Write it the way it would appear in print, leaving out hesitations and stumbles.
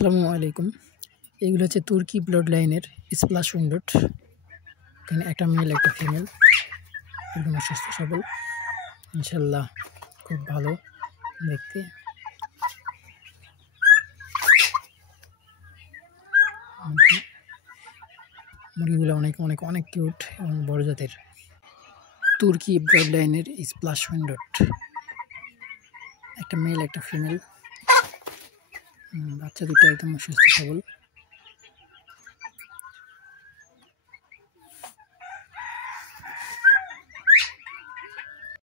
আসসালামু আলাইকুম। এগুলো হচ্ছে তুর্কি ব্লাড লাইনের স্প্লাশ উইন্ডোট। এখানে একটা মেল একটা ফিমেল, একদম সুস্থ সবল, ইনশাল্লাহ খুব ভালো দেখতে। মুরগিগুলো অনেক অনেক অনেক কিউট এবং বড় জাতের। তুর্কি ব্লাড লাইনের স্প্লাশ উইন্ডোট, একটা মেল একটা ফিমেল, বাচ্চা দুটো একদম সুস্থ সবল।